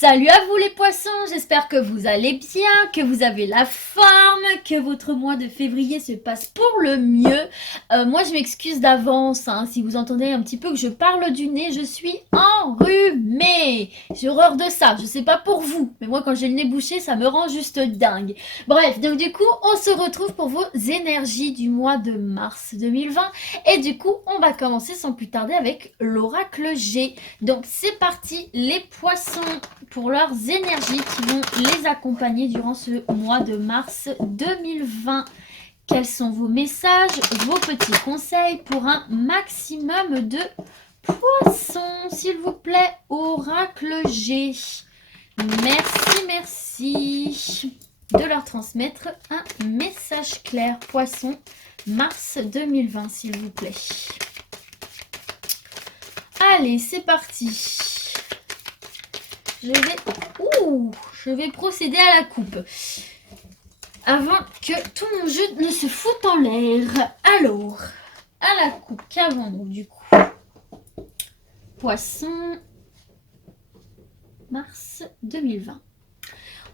Salut à vous les poissons, j'espère que vous allez bien, que vous avez la forme, que votre mois de février se passe pour le mieux. Moi je m'excuse d'avance, hein, si vous entendez un petit peu que je parle du nez, je suis enrhumée. J'ai horreur de ça, je sais pas pour vous, mais moi quand j'ai le nez bouché ça me rend juste dingue. Bref, donc du coup on se retrouve pour vos énergies du mois de mars 2020 et du coup on va commencer sans plus tarder avec l'oracle G. Donc c'est parti les poissons pour leurs énergies qui vont les accompagner durant ce mois de mars 2020. Quels sont vos messages, vos petits conseils pour un maximum de poissons, s'il vous plaît, oracle G. Merci de leur transmettre un message clair, poisson, mars 2020, s'il vous plaît. Allez, c'est parti. Je vais procéder à la coupe. Avant que tout mon jeu ne se foute en l'air. Alors, à la coupe, qu'avons-nous du coup? Poisson, mars 2020.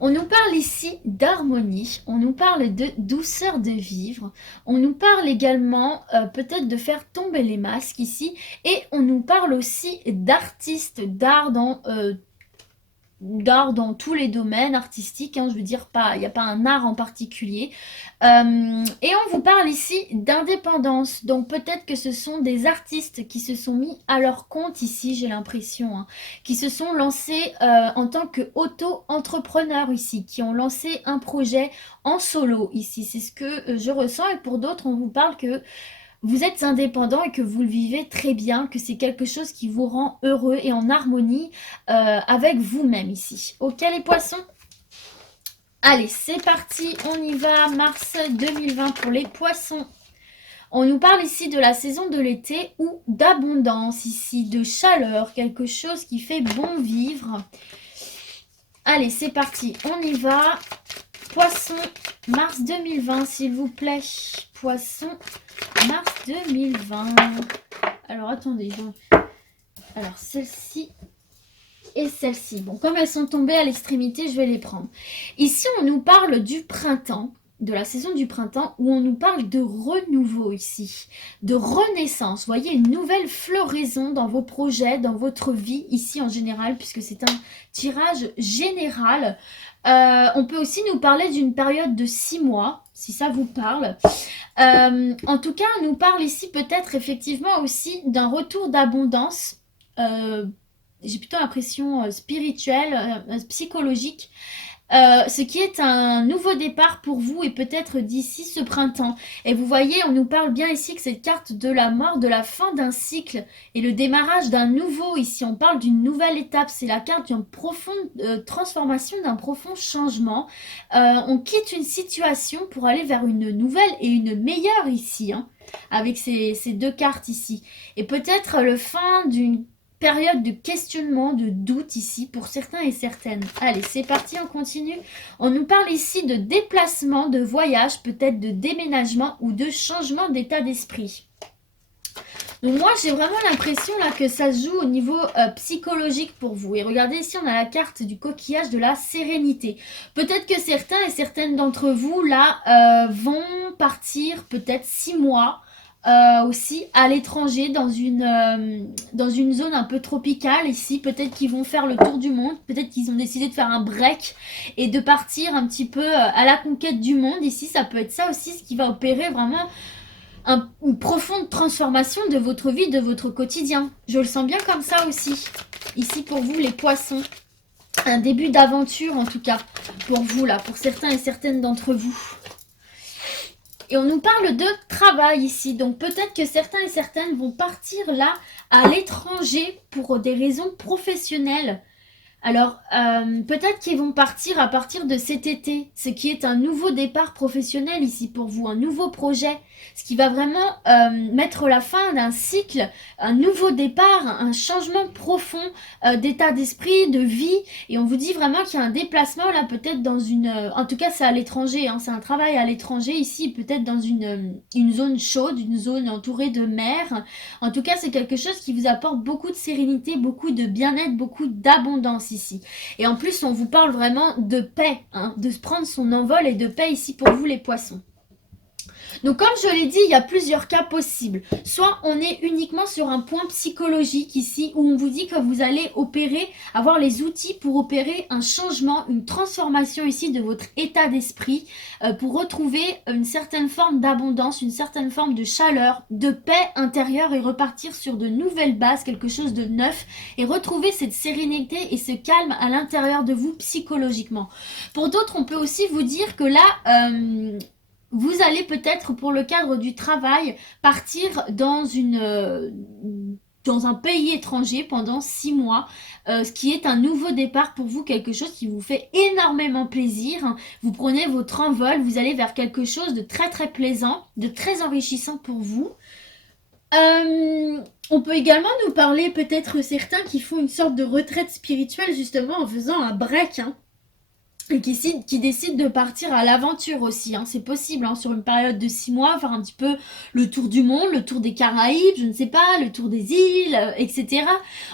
On nous parle ici d'harmonie, on nous parle de douceur de vivre, on nous parle également peut-être de faire tomber les masques ici, et on nous parle aussi d'artistes, d'art dans tous les domaines artistiques, hein, je veux dire, il n'y a pas un art en particulier. Et on vous parle ici d'indépendance, donc peut-être que ce sont des artistes qui se sont mis à leur compte ici, j'ai l'impression, hein, qui se sont lancés en tant qu'auto-entrepreneurs ici, qui ont lancé un projet en solo ici, c'est ce que je ressens, et pour d'autres, on vous parle que vous êtes indépendant et que vous le vivez très bien, que c'est quelque chose qui vous rend heureux et en harmonie avec vous-même ici. Ok les poissons? Allez, c'est parti, on y va, mars 2020 pour les poissons. On nous parle ici de la saison de l'été ou d'abondance ici, de chaleur, quelque chose qui fait bon vivre. Allez, c'est parti, on y va. Poisson, mars 2020, s'il vous plaît. Poisson, mars 2020. Alors, attendez. Alors, celle-ci et celle-ci. Bon, comme elles sont tombées à l'extrémité, je vais les prendre. Ici, on nous parle du printemps, de la saison du printemps, où on nous parle de renouveau ici, de renaissance. Vous voyez, une nouvelle floraison dans vos projets, dans votre vie, ici en général, puisque c'est un tirage général. On peut aussi nous parler d'une période de 6 mois, si ça vous parle. En tout cas, on nous parle ici peut-être effectivement aussi d'un retour d'abondance. J'ai plutôt l'impression spirituelle, psychologique. Ce qui est un nouveau départ pour vous et peut-être d'ici ce printemps. Et vous voyez, on nous parle bien ici que cette carte de la mort, de la fin d'un cycle et le démarrage d'un nouveau ici. On parle d'une nouvelle étape. C'est la carte d'une profonde transformation, d'un profond changement. On quitte une situation pour aller vers une nouvelle et une meilleure ici, hein, avec ces deux cartes ici. Et peut-être le fin d'une période de questionnement, de doute ici pour certains et certaines. Allez, c'est parti, on continue. On nous parle ici de déplacement, de voyage, peut-être de déménagement ou de changement d'état d'esprit. Donc moi, j'ai vraiment l'impression là que ça se joue au niveau psychologique pour vous. Et regardez ici, on a la carte du coquillage de la sérénité. Peut-être que certains et certaines d'entre vous là vont partir peut-être 6 mois aussi à l'étranger dans une zone un peu tropicale ici. Peut-être qu'ils vont faire le tour du monde, peut-être qu'ils ont décidé de faire un break et de partir un petit peu à la conquête du monde. Ici, ça peut être ça aussi, ce qui va opérer vraiment une profonde transformation de votre vie, de votre quotidien. Je le sens bien comme ça aussi. Ici pour vous les poissons. Un début d'aventure en tout cas pour vous là, pour certains et certaines d'entre vous. Et on nous parle de travail ici, donc peut-être que certains et certaines vont partir là à l'étranger pour des raisons professionnelles. Alors, peut-être qu'ils vont partir à partir de cet été, ce qui est un nouveau départ professionnel ici pour vous, un nouveau projet, ce qui va vraiment mettre la fin d'un cycle, un nouveau départ, un changement profond d'état d'esprit, de vie, et on vous dit vraiment qu'il y a un déplacement là, peut-être dans en tout cas c'est à l'étranger, hein, c'est un travail à l'étranger ici, peut-être dans une zone chaude, une zone entourée de mer. En tout cas, c'est quelque chose qui vous apporte beaucoup de sérénité, beaucoup de bien-être, beaucoup d'abondance ici. Et en plus, on vous parle vraiment de paix, hein, de prendre son envol et de paix ici pour vous les poissons. Donc comme je l'ai dit, il y a plusieurs cas possibles. Soit on est uniquement sur un point psychologique ici, où on vous dit que vous allez opérer, avoir les outils pour opérer un changement, une transformation ici de votre état d'esprit, pour retrouver une certaine forme d'abondance, une certaine forme de chaleur, de paix intérieure et repartir sur de nouvelles bases, quelque chose de neuf, et retrouver cette sérénité et ce calme à l'intérieur de vous psychologiquement. Pour d'autres, on peut aussi vous dire que là, vous allez peut-être, pour le cadre du travail, partir dans un pays étranger pendant 6 mois, ce qui est un nouveau départ pour vous, quelque chose qui vous fait énormément plaisir. Vous prenez votre envol, vous allez vers quelque chose de très très plaisant, de très enrichissant pour vous. On peut également nous parler peut-être certains qui font une sorte de retraite spirituelle justement en faisant un break, hein. Et qui décide de partir à l'aventure aussi, hein. C'est possible, hein, sur une période de 6 mois, faire un petit peu le tour du monde, le tour des Caraïbes, je ne sais pas, le tour des îles, etc.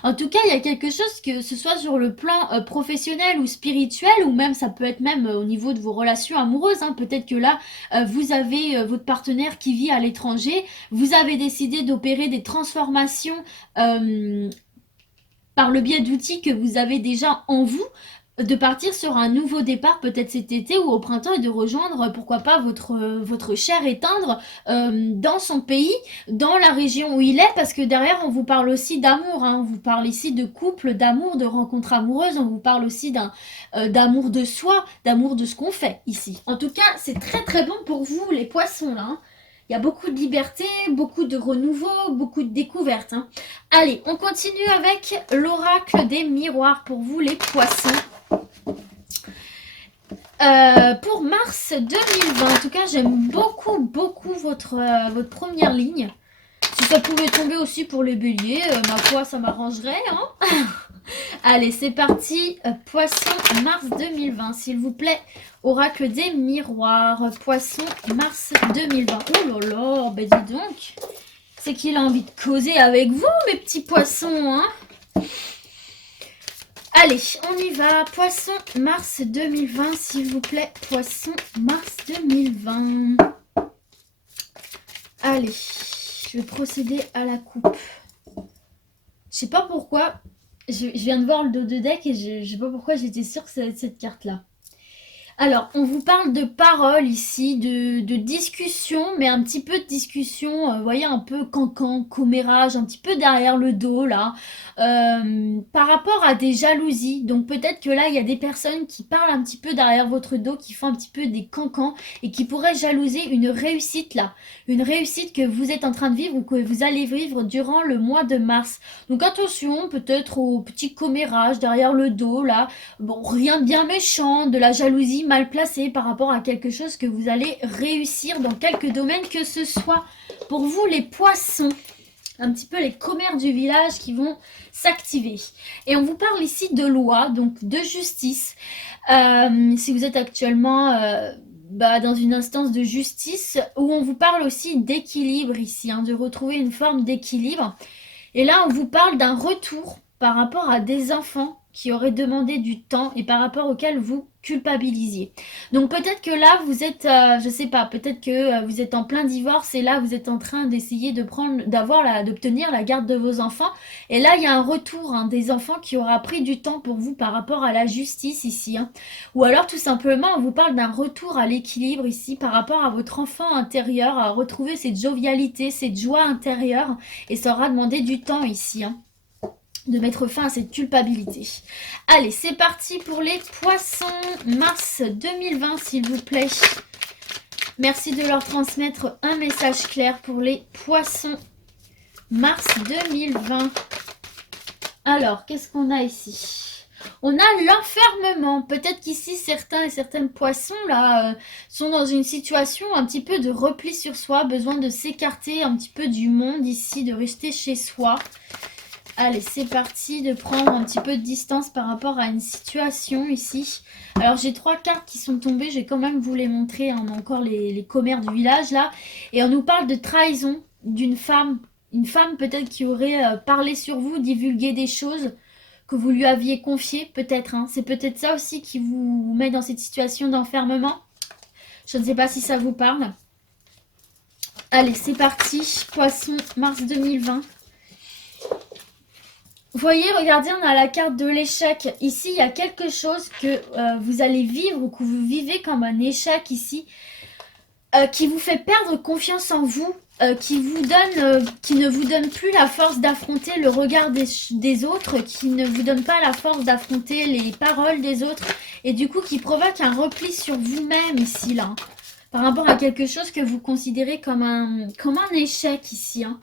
En tout cas, il y a quelque chose, que ce soit sur le plan professionnel ou spirituel, ou même ça peut être même au niveau de vos relations amoureuses, hein. Peut-être que là, vous avez votre partenaire qui vit à l'étranger, vous avez décidé d'opérer des transformations par le biais d'outils que vous avez déjà en vous, de partir sur un nouveau départ peut-être cet été ou au printemps et de rejoindre pourquoi pas votre cher et tendre dans son pays, dans la région où il est, parce que derrière on vous parle aussi d'amour, hein. On vous parle ici de couple, d'amour, de rencontres amoureuses, on vous parle aussi d'amour de soi, d'amour de ce qu'on fait ici. En tout cas, c'est très très bon pour vous les poissons là, hein. Il y a beaucoup de liberté, beaucoup de renouveau, beaucoup de découvertes, hein. Allez, on continue avec l'oracle des miroirs pour vous les poissons. Pour mars 2020, en tout cas j'aime beaucoup votre première ligne. Si ça pouvait tomber aussi pour les béliers, ma foi ça m'arrangerait, hein. Allez, c'est parti, poisson mars 2020 s'il vous plaît. Oracle des miroirs, poisson mars 2020. Oh là là, ben dis donc, c'est qu'il a envie de causer avec vous mes petits poissons, hein. Allez, on y va. Poisson mars 2020, s'il vous plaît. Poisson mars 2020. Allez, je vais procéder à la coupe. Je sais pas pourquoi. Je viens de voir le dos de deck et je sais pas pourquoi j'étais sûre que ça allait être cette carte-là. Alors, on vous parle de paroles ici, de discussion, mais un petit peu de discussion, vous voyez, un peu cancan, commérage, un petit peu derrière le dos, là, par rapport à des jalousies. Donc peut-être que là, il y a des personnes qui parlent un petit peu derrière votre dos, qui font un petit peu des cancans, et qui pourraient jalouser une réussite, là. Une réussite que vous êtes en train de vivre ou que vous allez vivre durant le mois de mars. Donc attention, peut-être au petit commérage derrière le dos, là. Bon, rien de bien méchant, de la jalousie mal placée par rapport à quelque chose que vous allez réussir dans quelques domaines que ce soit. Pour vous, les poissons, un petit peu les commères du village qui vont s'activer. Et on vous parle ici de loi, donc de justice. Si vous êtes actuellement dans une instance de justice, où on vous parle aussi d'équilibre ici, hein, de retrouver une forme d'équilibre. Et là, on vous parle d'un retour par rapport à des enfants qui auraient demandé du temps et par rapport auxquels vous culpabilisiez. Donc peut-être que là vous êtes, je sais pas, peut-être que vous êtes en plein divorce et là vous êtes en train d'essayer d'obtenir la garde de vos enfants. Et là il y a un retour, hein, des enfants qui aura pris du temps pour vous par rapport à la justice ici, hein. Ou alors tout simplement on vous parle d'un retour à l'équilibre ici par rapport à votre enfant intérieur, à retrouver cette jovialité, cette joie intérieure, et ça aura demandé du temps ici, hein, de mettre fin à cette culpabilité. Allez, c'est parti pour les poissons mars 2020, s'il vous plaît. Merci de leur transmettre un message clair pour les poissons mars 2020. Alors, qu'est-ce qu'on a ici? On a l'enfermement. Peut-être qu'ici, certains et certaines poissons là sont dans une situation un petit peu de repli sur soi, besoin de s'écarter un petit peu du monde ici, de rester chez soi. Allez, c'est parti, de prendre un petit peu de distance par rapport à une situation ici. Alors, j'ai 3 cartes qui sont tombées, je vais quand même vous les montrer, hein. On a encore les commères du village, là. Et on nous parle de trahison d'une femme. Une femme peut-être qui aurait parlé sur vous, divulgué des choses que vous lui aviez confié, peut-être. Hein. C'est peut-être ça aussi qui vous met dans cette situation d'enfermement. Je ne sais pas si ça vous parle. Allez, c'est parti. Poisson, mars 2020. Vous voyez, regardez, on a la carte de l'échec. Ici, il y a quelque chose que vous allez vivre ou que vous vivez comme un échec ici, qui vous fait perdre confiance en vous, qui ne vous donne plus la force d'affronter le regard des autres, qui ne vous donne pas la force d'affronter les paroles des autres, et du coup qui provoque un repli sur vous-même ici, là, par rapport à quelque chose que vous considérez comme un échec ici, hein.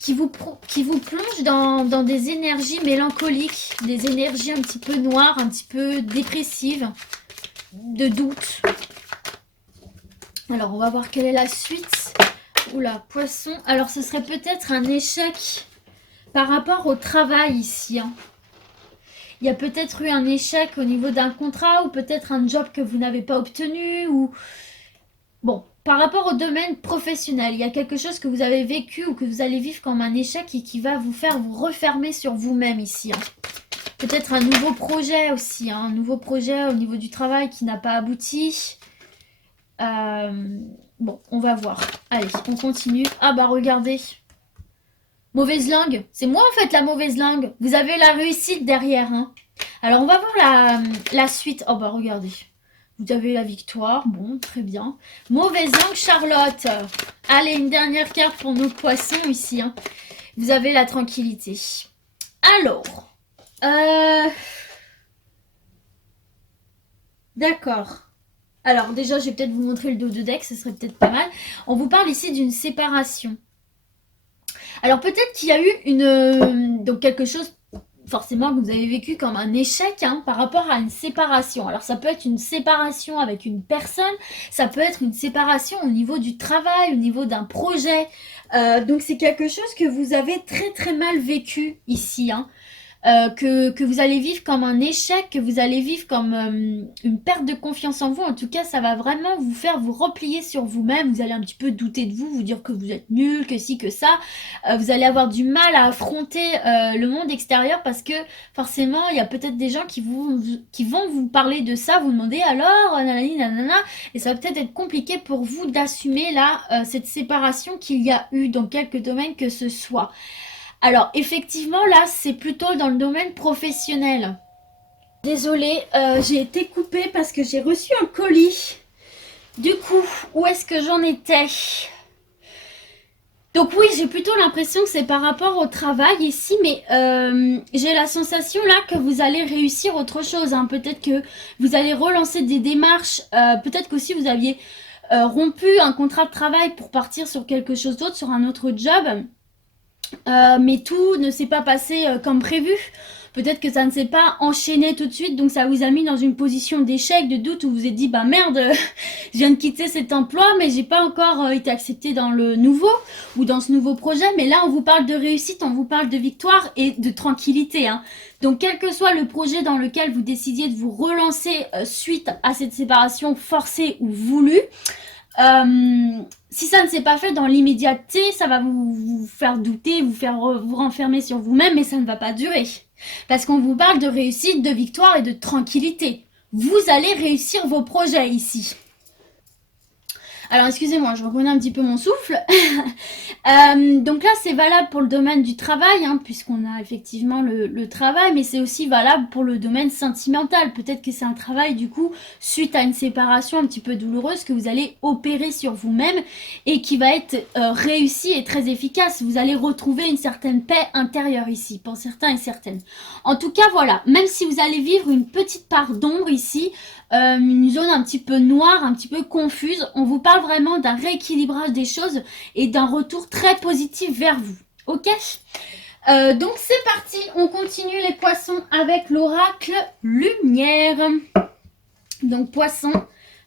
Qui vous plonge dans des énergies mélancoliques, des énergies un petit peu noires, un petit peu dépressives, de doute. Alors, on va voir quelle est la suite. Oula, poisson. Alors, ce serait peut-être un échec par rapport au travail ici. Hein. Il y a peut-être eu un échec au niveau d'un contrat ou peut-être un job que vous n'avez pas obtenu ou... Bon, par rapport au domaine professionnel, il y a quelque chose que vous avez vécu ou que vous allez vivre comme un échec et qui va vous faire vous refermer sur vous-même ici. Hein. Peut-être un nouveau projet aussi, hein, un nouveau projet au niveau du travail qui n'a pas abouti. Bon, on va voir. Allez, on continue. Ah bah regardez. Mauvaise langue. C'est moi en fait la mauvaise langue. Vous avez la réussite derrière. Hein. Alors on va voir la suite. Oh bah regardez. Vous avez la victoire. Bon, très bien. Mauvaise langue, Charlotte. Allez, une dernière carte pour nos poissons ici. Hein. Vous avez la tranquillité. Alors. D'accord. Alors déjà, je vais peut-être vous montrer le dos de deck. Ce serait peut-être pas mal. On vous parle ici d'une séparation. Alors peut-être qu'il y a eu donc quelque chose forcément que vous avez vécu comme un échec hein, par rapport à une séparation. Alors ça peut être une séparation avec une personne, ça peut être une séparation au niveau du travail, au niveau d'un projet. Donc c'est quelque chose que vous avez très très mal vécu ici. Hein. Que vous allez vivre comme un échec, que vous allez vivre comme une perte de confiance en vous. En tout cas, ça va vraiment vous faire vous replier sur vous-même. Vous allez un petit peu douter de vous, vous dire que vous êtes nul, que ci, que ça. Vous allez avoir du mal à affronter le monde extérieur parce que forcément, il y a peut-être des gens qui vont vous parler de ça, vous demander alors, nanani, nanana, et ça va peut-être être compliqué pour vous d'assumer là cette séparation qu'il y a eu dans quelques domaines que ce soit. Alors, effectivement, là, c'est plutôt dans le domaine professionnel. Désolée, j'ai été coupée parce que j'ai reçu un colis. Du coup, où est-ce que j'en étais? Donc oui, j'ai plutôt l'impression que c'est par rapport au travail ici, mais j'ai la sensation là que vous allez réussir autre chose. Hein. Peut-être que vous allez relancer des démarches. Peut-être qu'aussi vous aviez rompu un contrat de travail pour partir sur quelque chose d'autre, sur un autre job. Mais tout ne s'est pas passé comme prévu. Peut-être que ça ne s'est pas enchaîné tout de suite, donc ça vous a mis dans une position d'échec, de doute, où vous vous êtes dit, bah merde, je viens de quitter cet emploi, mais j'ai pas encore été accepté dans le nouveau, ou dans ce nouveau projet, mais là on vous parle de réussite, on vous parle de victoire et de tranquillité. Hein. Donc quel que soit le projet dans lequel vous décidiez de vous relancer suite à cette séparation forcée ou voulue, si ça ne s'est pas fait dans l'immédiateté, ça va vous faire douter, vous renfermer sur vous-même, mais ça ne va pas durer. Parce qu'on vous parle de réussite, de victoire et de tranquillité. Vous allez réussir vos projets ici. Alors excusez-moi, je reprenais un petit peu mon souffle. Donc là, c'est valable pour le domaine du travail, hein, puisqu'on a effectivement le travail, mais c'est aussi valable pour le domaine sentimental. Peut-être que c'est un travail, du coup, suite à une séparation un petit peu douloureuse, que vous allez opérer sur vous-même et qui va être réussi et très efficace. Vous allez retrouver une certaine paix intérieure ici, pour certains et certaines. En tout cas, voilà, même si vous allez vivre une petite part d'ombre ici, une zone un petit peu noire, un petit peu confuse. On vous parle vraiment d'un rééquilibrage des choses et d'un retour très positif vers vous. Ok donc c'est parti, on continue les poissons avec l'oracle lumière. Donc poisson,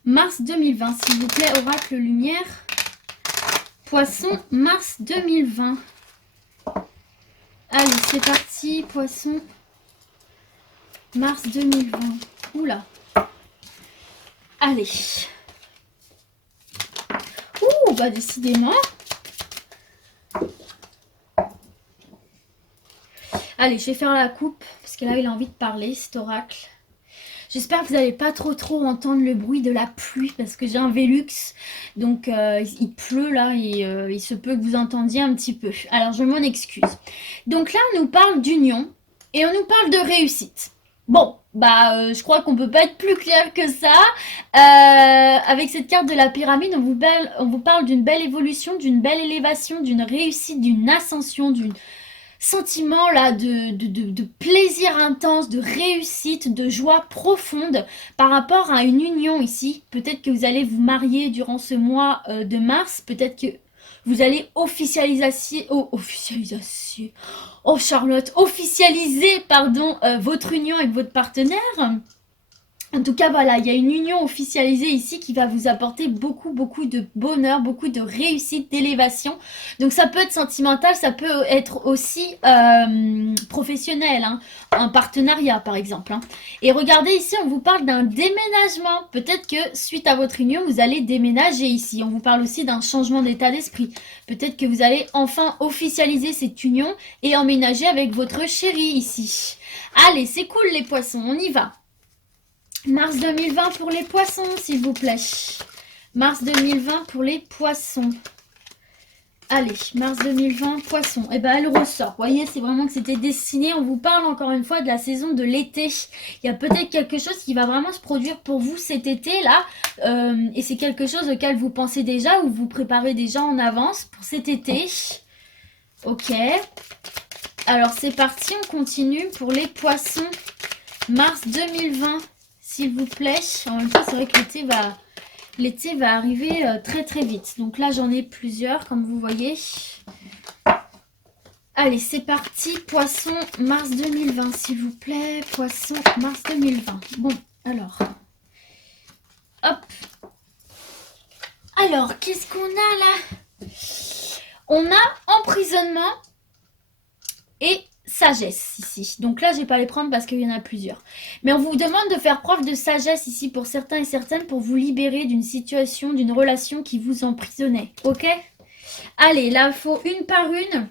mars 2020, s'il vous plaît, oracle lumière. Poisson, mars 2020. Allez, c'est parti, poisson, mars 2020. Oula. Allez. Ouh, bah décidément. Allez, je vais faire la coupe, parce que là, il a envie de parler, cet oracle. J'espère que vous n'allez pas trop entendre le bruit de la pluie, parce que j'ai un Velux, donc il pleut là, et il se peut que vous entendiez un petit peu. Alors, je m'en excuse. Donc là, on nous parle d'union, et on nous parle de réussite. Bon, je crois qu'on peut pas être plus clair que ça. Avec cette carte de la pyramide, on vous parle d'une belle évolution, d'une belle élévation, d'une réussite, d'une ascension, d'une sentiment là de plaisir intense, de réussite, de joie profonde par rapport à une union ici. Peut-être que vous allez vous marier durant ce mois de mars, peut-être que vous allez officialiser pardon, votre union avec votre partenaire. En tout cas, voilà, il y a une union officialisée ici qui va vous apporter beaucoup de bonheur, beaucoup de réussite, d'élévation. Donc ça peut être sentimental, ça peut être aussi professionnel, hein, un partenariat par exemple. Hein. Et regardez ici, on vous parle d'un déménagement. Peut-être que suite à votre union, vous allez déménager ici. On vous parle aussi d'un changement d'état d'esprit. Peut-être que vous allez enfin officialiser cette union et emménager avec votre chéri ici. Allez, c'est cool les poissons, on y va. Mars 2020 pour les poissons, s'il vous plaît. Mars 2020 pour les poissons. Allez, mars 2020, poissons. Eh ben, elle ressort. Vous voyez, c'est vraiment que c'était destiné. On vous parle encore une fois de la saison de l'été. Il y a peut-être quelque chose qui va vraiment se produire pour vous cet été-là. Et c'est quelque chose auquel vous pensez déjà ou vous préparez déjà en avance pour cet été. Ok. Alors, c'est parti. On continue pour les poissons. Mars 2020. S'il vous plaît. En même temps, c'est vrai que l'été va arriver très vite. Donc là, j'en ai plusieurs, comme vous voyez. Allez, c'est parti. Poisson, mars 2020, s'il vous plaît. Poisson, mars 2020. Bon, alors. Hop. Alors, qu'est-ce qu'on a là? On a emprisonnement et sagesse ici. Donc là, je vais pas les prendre parce qu'il y en a plusieurs. Mais on vous demande de faire preuve de sagesse ici pour certains et certaines pour vous libérer d'une situation, d'une relation qui vous emprisonnait. Ok? Allez, là, il faut une par une.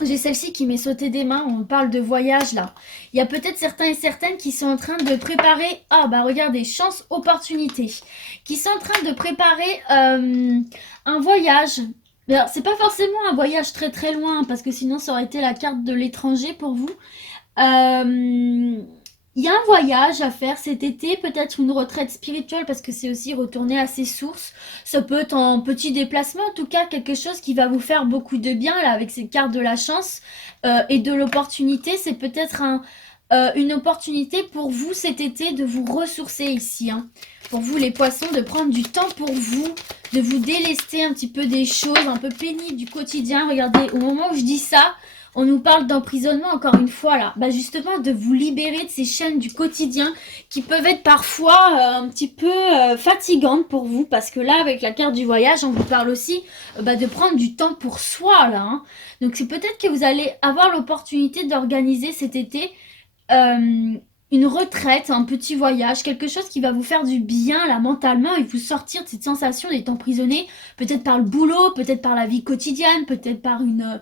J'ai celle-ci qui m'est sautée des mains. On parle de voyage là. Il y a peut-être certains et certaines qui sont en train de préparer... Ah bah regardez, chance, opportunité. Qui sont en train de préparer un voyage. C'est pas forcément un voyage très loin, parce que sinon ça aurait été la carte de l'étranger pour vous. Il y a un voyage à faire cet été, peut-être une retraite spirituelle, parce que c'est aussi retourner à ses sources. Ça peut être en petit déplacement, en tout cas quelque chose qui va vous faire beaucoup de bien, là, avec cette carte de la chance et de l'opportunité. C'est peut-être une opportunité pour vous cet été de vous ressourcer ici. Hein. Pour vous les poissons, de prendre du temps pour vous, de vous délester un petit peu des choses un peu pénibles du quotidien. Regardez, au moment où je dis ça, on nous parle d'emprisonnement encore une fois là. Bah justement, de vous libérer de ces chaînes du quotidien qui peuvent être parfois un petit peu fatigantes pour vous. Parce que là, avec la carte du voyage, on vous parle aussi de prendre du temps pour soi là. Hein. Donc c'est peut-être que vous allez avoir l'opportunité d'organiser cet été une retraite, un petit voyage, quelque chose qui va vous faire du bien là mentalement et vous sortir de cette sensation d'être emprisonné, peut-être par le boulot, peut-être par la vie quotidienne, peut-être par une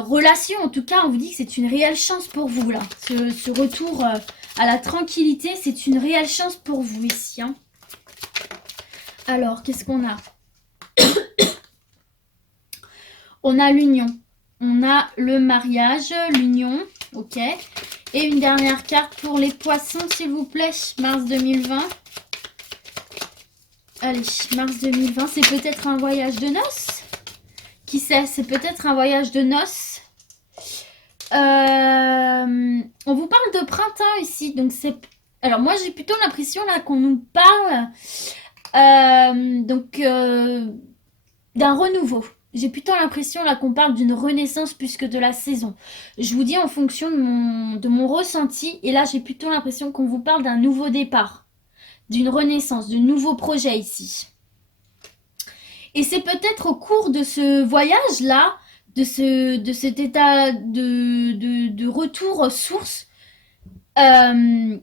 relation. En tout cas, on vous dit que c'est une réelle chance pour vous là. Ce retour à la tranquillité, c'est une réelle chance pour vous ici. Hein. Alors, qu'est-ce qu'on a? On a l'union, on a le mariage, l'union, ok. Et une dernière carte pour les poissons, s'il vous plaît. Mars 2020. Allez, mars 2020, c'est peut-être un voyage de noces. Qui sait, c'est peut-être un voyage de noces. On vous parle de printemps ici. Donc c'est. Alors moi, j'ai plutôt l'impression là qu'on nous parle d'un renouveau. J'ai plutôt l'impression là qu'on parle d'une renaissance plus que de la saison. Je vous dis en fonction de mon ressenti. Et là, j'ai plutôt l'impression qu'on vous parle d'un nouveau départ. D'une renaissance, de nouveaux projets ici. Et c'est peut-être au cours de ce voyage-là, de cet état de retour source,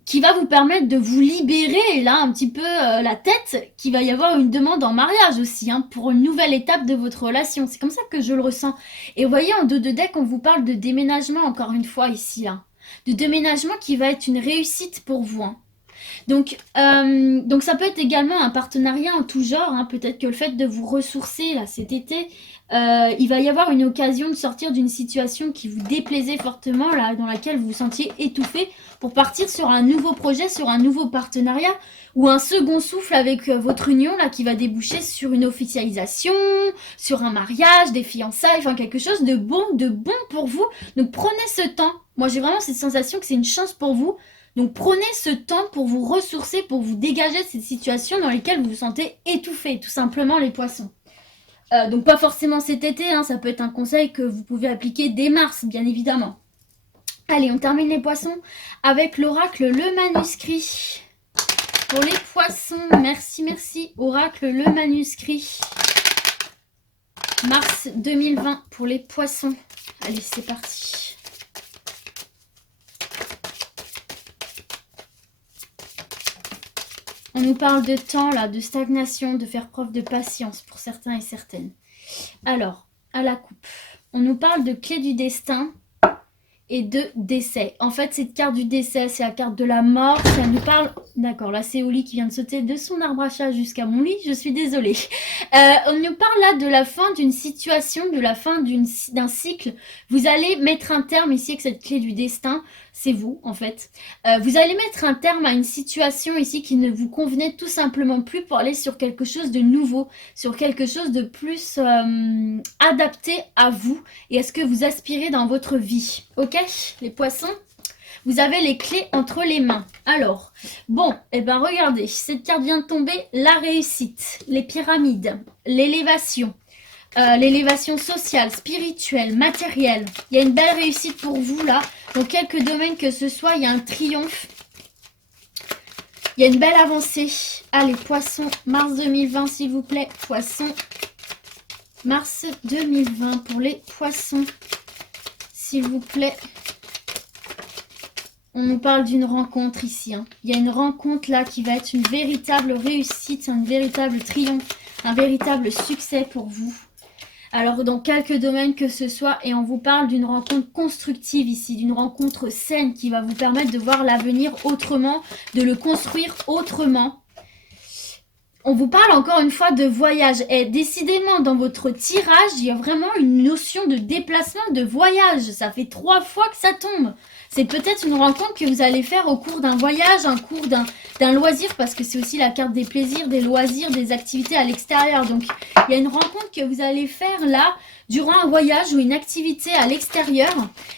qui va vous permettre de vous libérer là un petit peu la tête, qu'il va y avoir une demande en mariage aussi, hein, pour une nouvelle étape de votre relation. C'est comme ça que je le ressens. Et vous voyez, en dos de deck, on vous parle de déménagement encore une fois ici, là. De déménagement qui va être une réussite pour vous, hein. Donc ça peut être également un partenariat en tout genre, hein. Peut-être que le fait de vous ressourcer là cet été, il va y avoir une occasion de sortir d'une situation qui vous déplaisait fortement, là, dans laquelle vous vous sentiez étouffé, pour partir sur un nouveau projet, sur un nouveau partenariat, ou un second souffle avec votre union, là, qui va déboucher sur une officialisation, sur un mariage, des fiançailles, enfin quelque chose de bon pour vous. Donc prenez ce temps. Moi j'ai vraiment cette sensation que c'est une chance pour vous. Donc prenez ce temps pour vous ressourcer, pour vous dégager de cette situation dans laquelle vous vous sentez étouffé, tout simplement les poissons. Donc pas forcément cet été, hein, ça peut être un conseil que vous pouvez appliquer dès mars, bien évidemment. Allez, on termine les poissons avec l'oracle Le Manuscrit. Pour les poissons, merci, merci. Oracle Le Manuscrit. Mars 2020 pour les poissons. Allez, c'est parti. On nous parle de temps, là, de stagnation, de faire preuve de patience pour certains et certaines. Alors, à la coupe, on nous parle de clé du destin et de décès. En fait, cette carte du décès, c'est la carte de la mort. Ça nous parle... D'accord, là, c'est Oli qui vient de sauter de son arbre à chat jusqu'à mon lit. Je suis désolée. On nous parle là de la fin d'une situation, de la fin d'un cycle. Vous allez mettre un terme ici avec cette clé du destin. C'est vous, en fait. Vous allez mettre un terme à une situation ici qui ne vous convenait tout simplement plus pour aller sur quelque chose de nouveau, sur quelque chose de plus adapté à vous et à ce que vous aspirez dans votre vie. Ok, les poissons, vous avez les clés entre les mains. Alors, bon, et ben regardez, cette carte vient de tomber, la réussite, les pyramides, l'élévation. L'élévation sociale, spirituelle, matérielle. Il y a une belle réussite pour vous là. Dans quelques domaines que ce soit, il y a un triomphe. Il y a une belle avancée. Allez, poissons, mars 2020 s'il vous plaît. Poissons, mars 2020 pour les poissons. S'il vous plaît. On nous parle d'une rencontre ici, hein. Il y a une rencontre là qui va être une véritable réussite, un véritable triomphe, un véritable succès pour vous. Alors, dans quelques domaines que ce soit, et on vous parle d'une rencontre constructive ici, d'une rencontre saine qui va vous permettre de voir l'avenir autrement, de le construire autrement. On vous parle encore une fois de voyage. Et décidément, dans votre tirage, il y a vraiment une notion de déplacement, de voyage. Ça fait 3 fois que ça tombe. C'est peut-être une rencontre que vous allez faire au cours d'un voyage, un cours d'un loisir, parce que c'est aussi la carte des plaisirs, des loisirs, des activités à l'extérieur. Donc, il y a une rencontre que vous allez faire là, durant un voyage ou une activité à l'extérieur,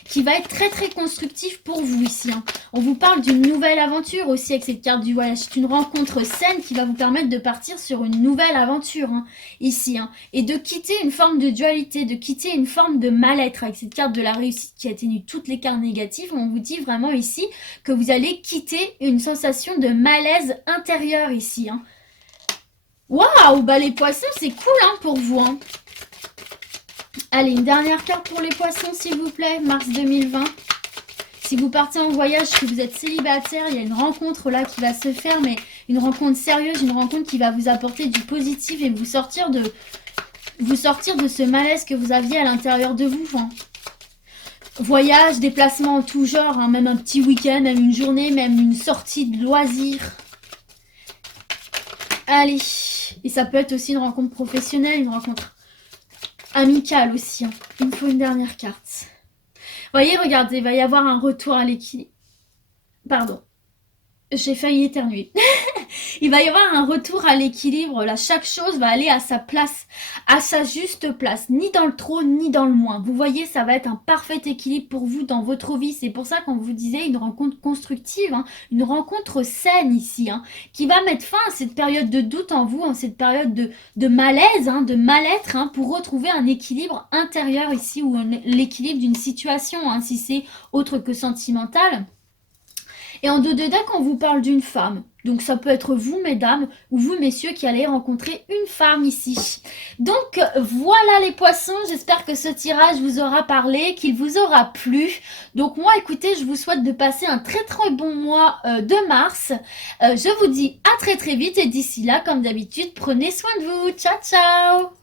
qui va être très très constructive pour vous ici, hein. On vous parle d'une nouvelle aventure aussi avec cette carte du voyage. C'est une rencontre saine qui va vous permettre de partir sur une nouvelle aventure, hein, ici, hein, et de quitter une forme de dualité, de quitter une forme de mal-être avec cette carte de la réussite qui atténue toutes les cartes négatives. On vous dit vraiment ici que vous allez quitter une sensation de malaise intérieur ici, hein. Waouh, bah les poissons, c'est cool, hein, pour vous, hein. Allez, une dernière carte pour les poissons, s'il vous plaît, mars 2020. Si vous partez en voyage, que vous êtes célibataire, il y a une rencontre là qui va se faire, mais une rencontre sérieuse, une rencontre qui va vous apporter du positif et vous sortir de ce malaise que vous aviez à l'intérieur de vous, hein. Voyage, déplacement en tout genre, hein, même un petit week-end, même une journée, même une sortie de loisirs. Allez, et ça peut être aussi une rencontre professionnelle, une rencontre amicale aussi, hein. Il me faut une dernière carte. Vous voyez, regardez, il va y avoir un retour à l'équilibre. Pardon, j'ai failli éternuer. Il va y avoir un retour à l'équilibre. Là, chaque chose va aller à sa place, à sa juste place, ni dans le trop, ni dans le moins. Vous voyez, ça va être un parfait équilibre pour vous dans votre vie. C'est pour ça qu'on vous disait une rencontre constructive, hein, une rencontre saine ici, hein, qui va mettre fin à cette période de doute en vous, hein, cette période de malaise, hein, de mal-être, hein, pour retrouver un équilibre intérieur ici, ou l'équilibre d'une situation, hein, si c'est autre que sentimental. Et en dos de deck, on vous parle d'une femme. Donc ça peut être vous, mesdames, ou vous, messieurs, qui allez rencontrer une femme ici. Donc voilà les poissons, j'espère que ce tirage vous aura parlé, qu'il vous aura plu. Donc moi, écoutez, je vous souhaite de passer un très très bon mois de mars. Je vous dis à très très vite et d'ici là, comme d'habitude, prenez soin de vous. Ciao ciao!